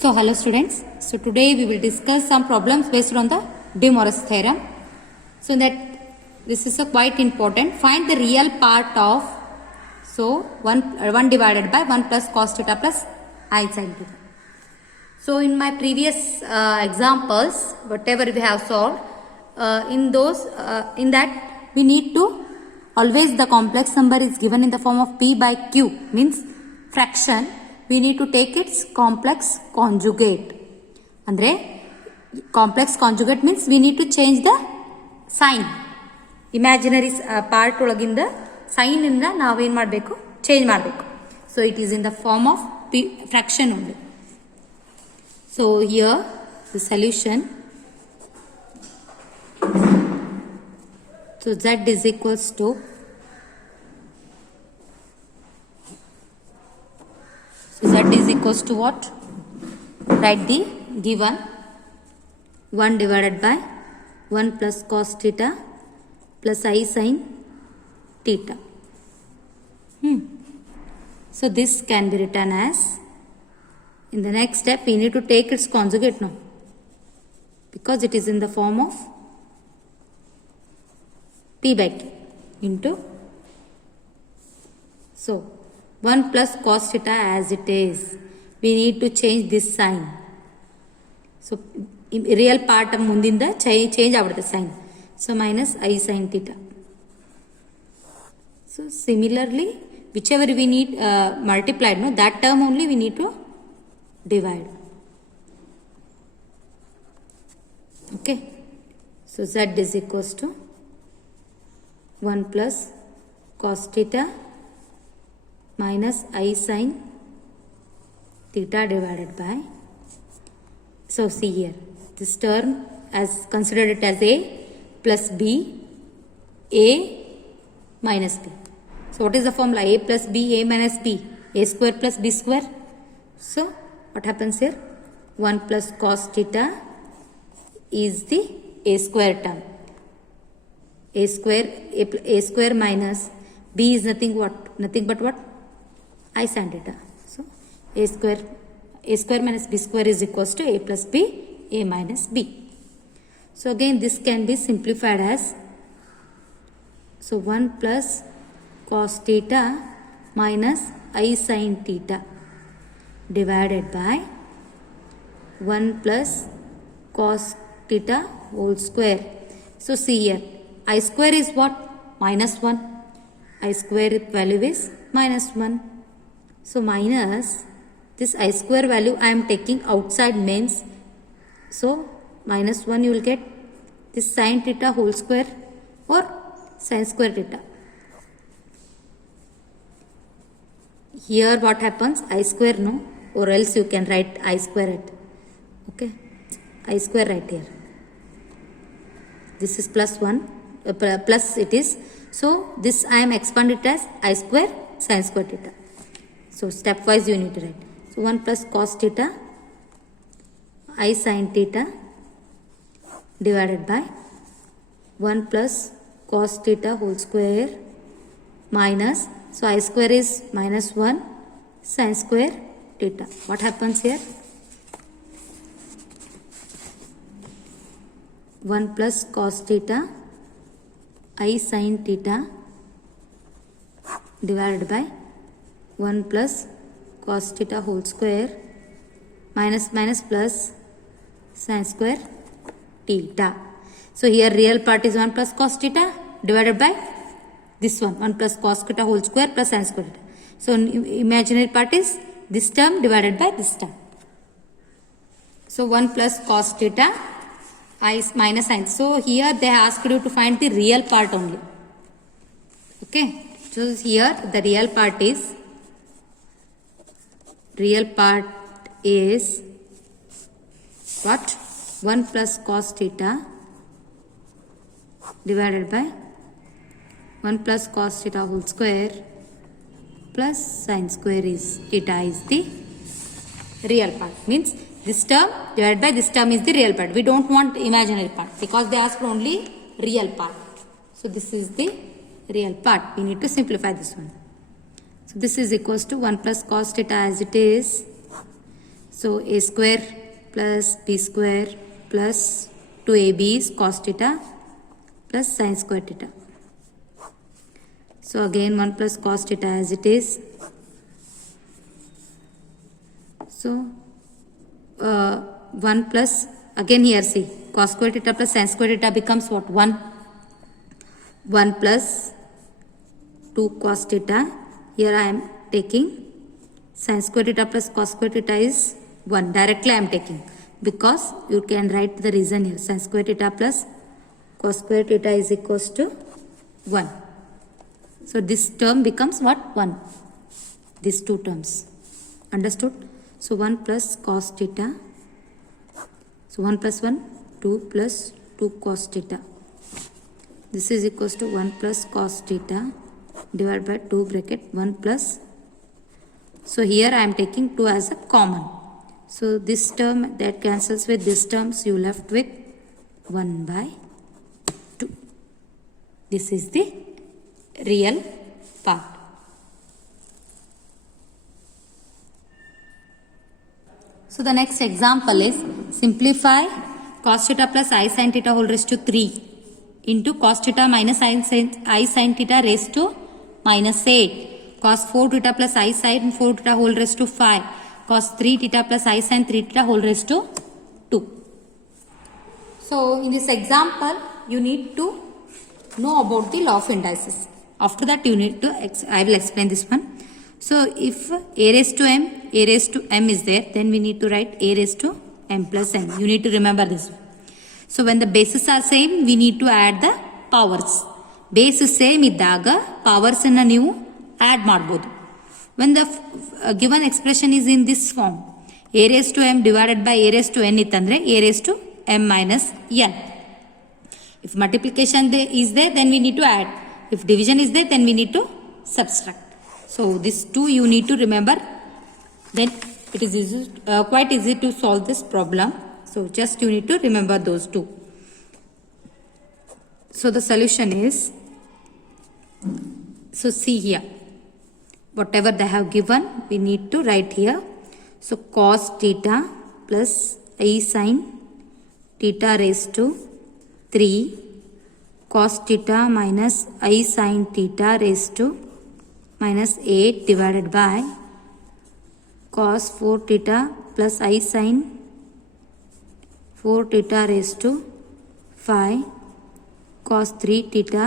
So hello students. So today we will discuss some problems based on the De Moivre's theorem. So that this is a quite important. Find the real part of 1 divided by 1 plus cos theta plus I sin theta. So in my previous examples, whatever we have solved, in that we need to always the complex number is given in the form of p by q, means fraction. We need to take its complex conjugate. Andre complex conjugate means we need to change the sign. Imaginary part ಒಳಗಿಂದ sign ಇಂದ ನಾವು ಏನು ಮಾಡಬೇಕು, change ಮಾಡಬೇಕು. So it is in the form of fraction only. So here the solution. So z is equals to what? Write the given 1 divided by 1 plus cos theta plus I sin theta. So this can be written as, in the next step we need to take its conjugate now, because it is in the form of p by q into, so 1 plus cos theta as it is, we need to change this sign. So real part of mundinda change avudutte sign. So minus I sin theta. So similarly, whichever we need multiplied, no, that term only we need to divide. Okay. So z is equals to 1 plus cos theta minus I sin theta divided by, so see here, this term as considered it as a plus b, a minus b. So what is the formula? A plus b, a minus b, a square plus b square. So what happens here? 1 plus cos theta is the a square term. A square minus b is nothing but what? I sin theta. So a square minus b square is equals to a plus b, a minus b. So again this can be simplified as, so 1 plus cos theta minus I sin theta divided by 1 plus cos theta whole square. So see here, I square is what? Minus 1. I square value is minus 1. So minus this I square value I am taking outside, means, so minus 1 you will get this sin theta whole square or sin square theta. Here what happens? I square, no, or else you can write I square it. Okay, I square right here. This is plus 1, plus it is. So this I am expanded as I square sin square theta. So stepwise you need to write. So 1 plus cos theta I sin theta divided by 1 plus cos theta whole square minus, so I square is minus 1 sin square theta. What happens here? 1 plus cos theta I sin theta divided by 1 plus cos theta whole square minus plus sin square theta. So here real part is 1 plus cos theta divided by this one, 1 plus cos theta whole square plus sin square theta. So imaginary part is this term divided by this term. So 1 plus cos theta I minus sin. So here they asked you to find the real part only. Okay. So here the real part is what? 1 plus cos theta divided by 1 plus cos theta whole square plus sin square is theta is the real part. Means this term divided by this term is the real part. We don't want imaginary part because they asked only real part. So this is the real part. We need to simplify this one. So this is equals to 1 plus cos theta as it is. So a square plus b square plus 2ab is cos theta plus sin square theta. So again 1 plus cos theta as it is. So 1 plus, again here see, cos square theta plus sin square theta becomes what? 1. 1 plus 2 cos theta. Here I am taking sin square theta plus cos square theta is 1. Directly I am taking, because you can write the reason here. Sin square theta plus cos square theta is equals to 1. So this term becomes what? 1. These two terms. Understood? So 1 plus cos theta. So 1 plus 1, 2 plus 2 cos theta. This is equals to 1 plus cos theta divided by 2 bracket 1 plus. So here I am taking 2 as a common. So this term that cancels with this term, so you left with 1 by 2. This is the real part. So the next example is simplify cos theta plus I sin theta whole raised to 3 into cos theta minus I sin theta raised to minus 8, cos 4 theta plus I sin 4 theta whole raised to 5, cos 3 theta plus I sin 3 theta whole raised to 2. So in this example, you need to know about the law of indices. After that, you need to, I will explain this one. So if a raised to m is there, then we need to write a raised to m plus n. You need to remember this one. So when the bases are same, we need to add the powers. Base same iddaga powers na ನೀವು add ಮಾಡಬಹುದು. When the given expression is in this form, a raised to m divided by a raised to n ಇತ್ತಂದ್ರೆ a raised to m minus n. If multiplication is there, then we need to add. If division is there, then we need to subtract. So these two you need to remember. Then it is easy, quite easy to solve this problem. So just you need to remember those two. So the solution is, so see here, whatever they have given, we need to write here. So cos theta plus I sin theta raised to 3, cos theta minus I sin theta raised to minus 8 divided by cos 4 theta plus I sin 4 theta raised to 5, cos 3 theta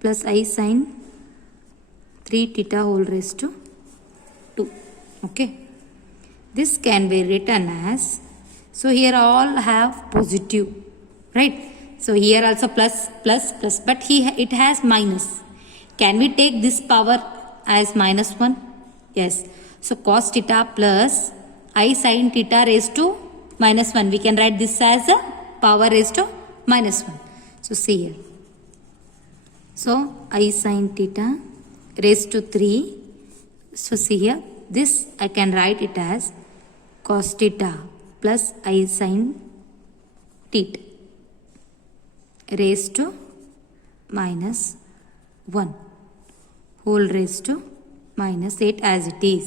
plus I sin 3 theta whole raised to 2. Okay. This can be written as, so here all have positive, right? So here also plus, plus, plus, but it has minus. Can we take this power as minus 1? Yes. So cos theta plus I sin theta raised to minus 1. We can write this as a power raised to minus 1. So see here. So I sin theta raised to 3. So see here. This I can write it as cos theta plus I sin theta raised to minus 1 whole raised to minus 8 as it is.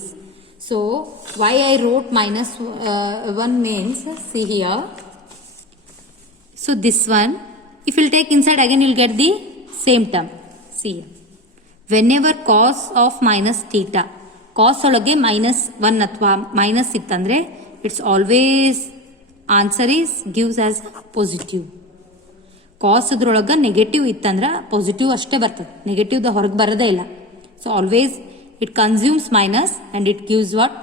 So why I wrote minus 1 means, see here. So this one, if you will take inside again, you will get the same term. See here. Whenever cos of minus theta, cos ಒಳಗೆ minus 1 ಅಥವಾ minus ಇತ್ತಂದ್ರೆ, it's always answer is gives as positive. ಕಾಸ್ ಅದ್ರೊಳಗೆ negative ಇತ್ತಂದ್ರೆ positive ಅಷ್ಟೇ ಬರ್ತದೆ, negative ಹೊರಗೆ ಬರೋದೇ ಇಲ್ಲ. So always it consumes minus and it gives what?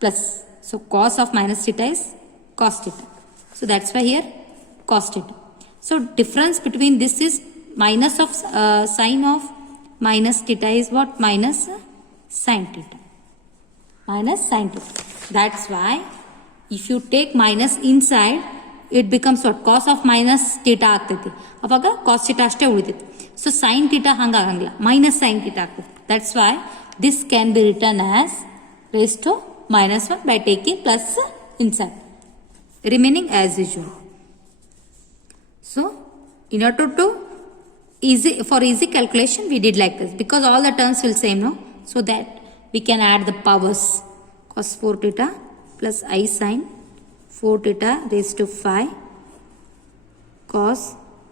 Plus. So cos of minus theta is cos theta. So that's why here cos theta. So difference between this is minus of sin of minus theta is what? Minus sin theta. Minus sin theta. That's why if you take minus inside, it becomes what? Cos of minus theta ಆಗ್ತೈತಿ. ಅವಾಗ cos theta ಅಷ್ಟೇ ಉಳಿತೈತಿ. So sin theta ಹಂಗಾಗಂಗಿಲ್ಲ, minus sin theta ಆಗ್ತೈತಿ. That's why this can be written as raised to minus 1 by taking plus inside. Remaining as usual. So in order to for easy calculation, we did like this, because all the terms will same, no? So that we can add the powers. Cos 4 theta plus I sin 4 theta raised to 5 cos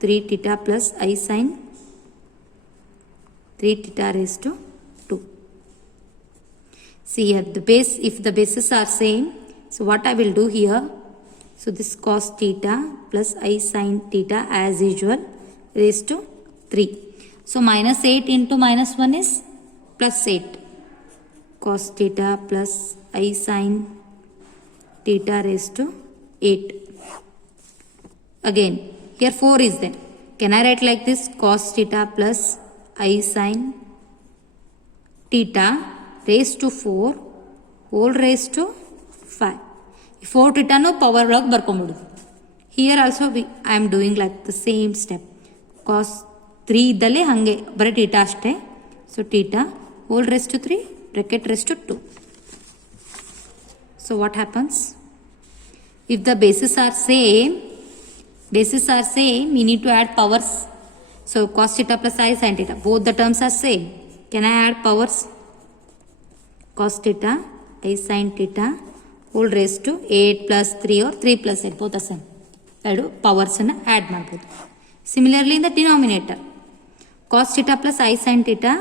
3 theta plus I sin 3 theta raised to 2. See here, if the bases are same, so what I will do here, so this cos theta plus I sin theta as usual raised to 3. So minus 8 into minus 1 is plus 8. Cos theta plus I sin theta raised to 8. Again, here 4 is there. Can I write like this? Cos theta plus I sin theta raised to 4 whole raised to 5. 4 theta no power log barkombidu. Here also I am doing like the same step. Cos 3 iddale hange bare theta ashte. So theta whole raised to 3 bracket raised to 2. So what happens? If the bases are same, we need to add powers. So cos theta plus I sin theta, both the terms are same. Can I add powers? Cos theta I sin theta whole raised to 8 plus 3 or 3 plus 8, both are same. Powers ಅನ್ನು add ಮಾಡಬಹುದು. Similarly in the denominator, cos theta plus I sin theta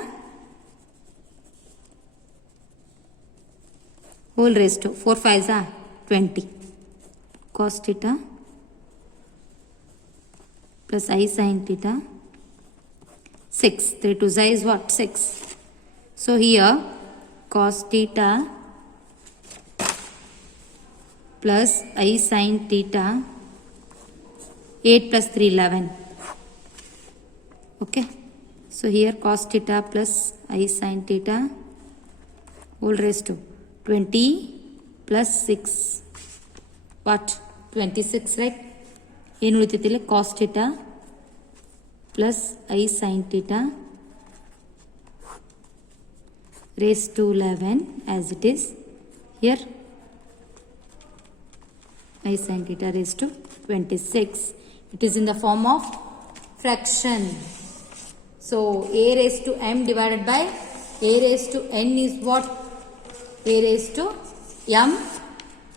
whole raised to 4 5s are 20. Cos theta plus I sin theta 6. 3 2 is what? 6. So here cos theta plus I sin theta 8 plus 3 11. Okay. So here cos theta plus I sin theta whole raised to 20 plus 6. What? 26, right? ಏನು ಉಳಿತೈತಿಲ್ಲ cos theta plus I sin theta raised to 11 as it is. Here I sin theta raised to 26. It is in the form of fraction. So a raised to m divided by a raised to n is what? A raised to m.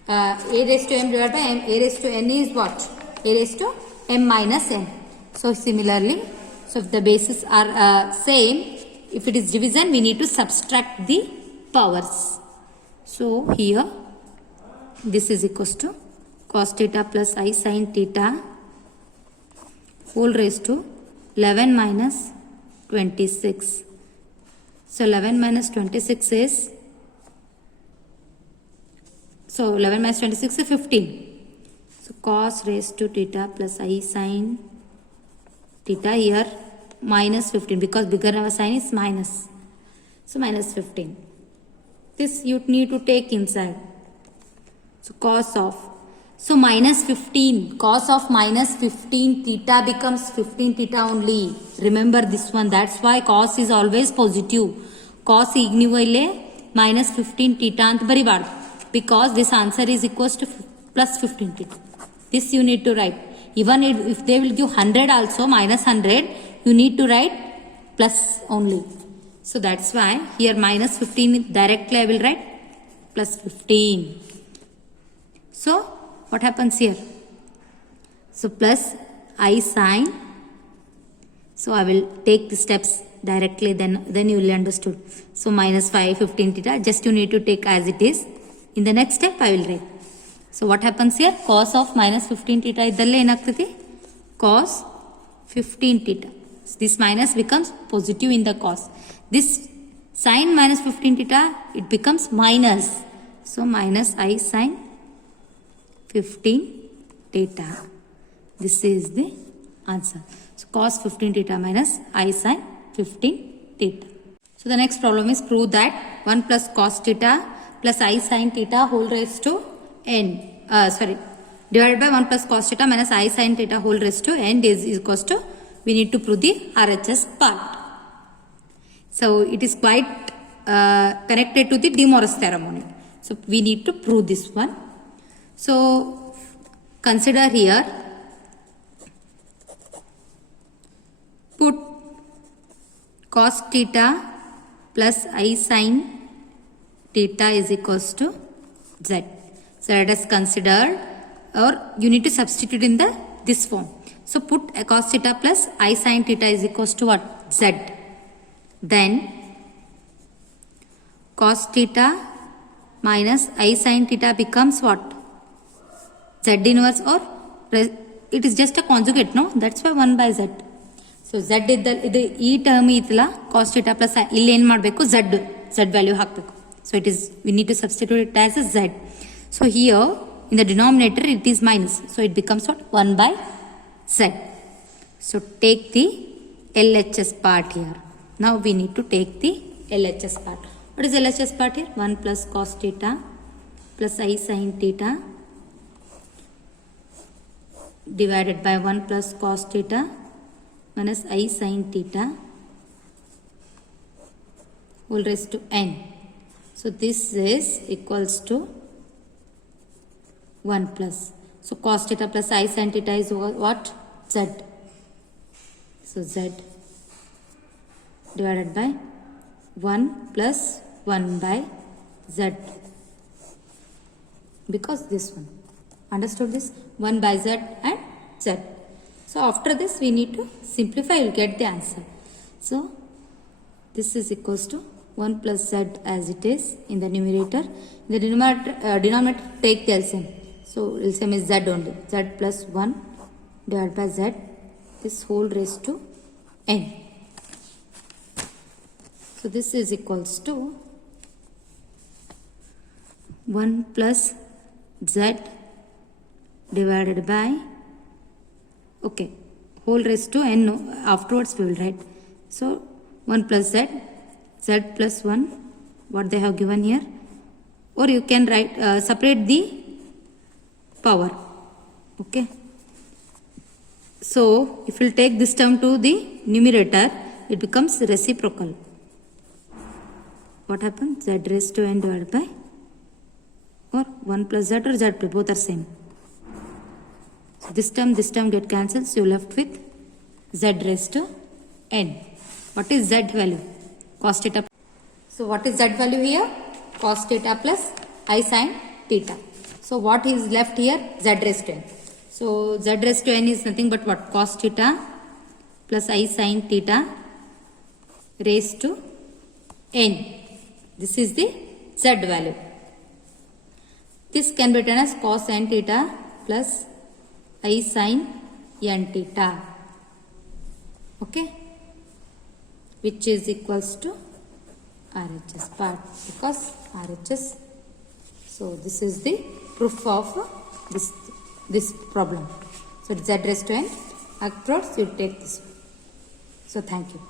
A raised to m divided by m. A raised to n is what? A raised to m minus n. So similarly, so if the bases are same, if it is division, we need to subtract the powers. So here this is equals to cos theta plus I sin theta whole raised to 11 minus 26. So 11 minus 26 is, so 11 minus 26 is 15. So cos raised to theta plus I sin theta here minus 15, because bigger our sign is minus. So minus 15. This you need to take inside. So cos of, so minus 15, cos of minus 15 theta becomes 15 theta only. Remember this one. That's why cos is always positive. Cos ಈಗ ನೀವು ಇಲ್ಲಿ minus 15 theta ಅಂತ ಬರಿಬಾರ್ದು, because this answer is equals to plus 15 theta. This you need to write. Even if they will give 100 also, minus 100, you need to write plus only. So that's why here minus 15 directly I will write plus 15. So what happens here? So plus I sin. So I will take the steps directly, then you will understood. So minus 5 15 theta, just you need to take as it is. In the next step I will write. So what happens here? Cos of minus 15 theta iddalle enagtati? Cos 15 theta. So this minus becomes positive in the cos. This sin minus 15 theta, it becomes minus. So minus I sin 15 theta. This is the answer. So cos 15 theta minus I sin 15 theta. So the next problem is prove that 1 plus cos theta plus I sin theta whole raised to n. Divided by 1 plus cos theta minus I sin theta whole raised to n is equals to, we need to prove the RHS part. So it is quite connected to the De Morris theorem only. So we need to prove this one. So consider here, put cos theta plus I sin theta is equals to z. So let us consider, or you need to substitute in this form. So put cos theta plus I sin theta is equals to what? Z. Then cos theta minus I sin theta becomes what? Z inverse, or it is just a conjugate, no? That's why 1 by Z. So Z ಇದು ಈ term ಇತ್ತಲ್ಲ cos theta plus ಇಲ್ಲಿ ಏನು ಮಾಡಬೇಕು? Z value ಹಾಕಬೇಕು. So it is, we need to substitute it as a Z. So here in the denominator it is minus. So it becomes what? 1 by Z. So take the LHS part here. Now we need to take the LHS part. What is LHS part here? 1 plus cos theta plus I sin theta divided by 1 plus cos theta minus I sin theta whole raised to n. So this is equals to 1 plus. So cos theta plus I sin theta is what? Z. So Z divided by 1 plus 1 by Z. Because this one. Understood this? 1 by Z and Z. So after this we need to simplify, you will get the answer. So this is equals to 1 plus Z as it is in the numerator. In the denominator take the LCM. So LCM is Z only. Z plus 1 divided by Z. This whole raised to n. So this is equals to 1 plus Z divided by, okay, whole raised to n, afterwards we will write. So 1 plus Z, Z plus 1, what they have given here, or you can write, separate the power, okay. So if you take this term to the numerator, it becomes reciprocal. What happens? Z raised to n divided by, or 1 plus Z or Z plus, both are same. So this term get cancelled, so you left with Z raised to n. What is Z value? Cos theta. So what is Z value here? Cos theta plus I sin theta. So what is left here? Z raised to n. So Z raised to n is nothing but what? Cos theta plus I sin theta raised to n. This is the Z value. This can be written as cos n theta plus I sin n theta. Okay? Which is equals to RHS part, because RHS. So this is the proof of this problem. So Z raised to n. Afterwards you take this one. So thank you.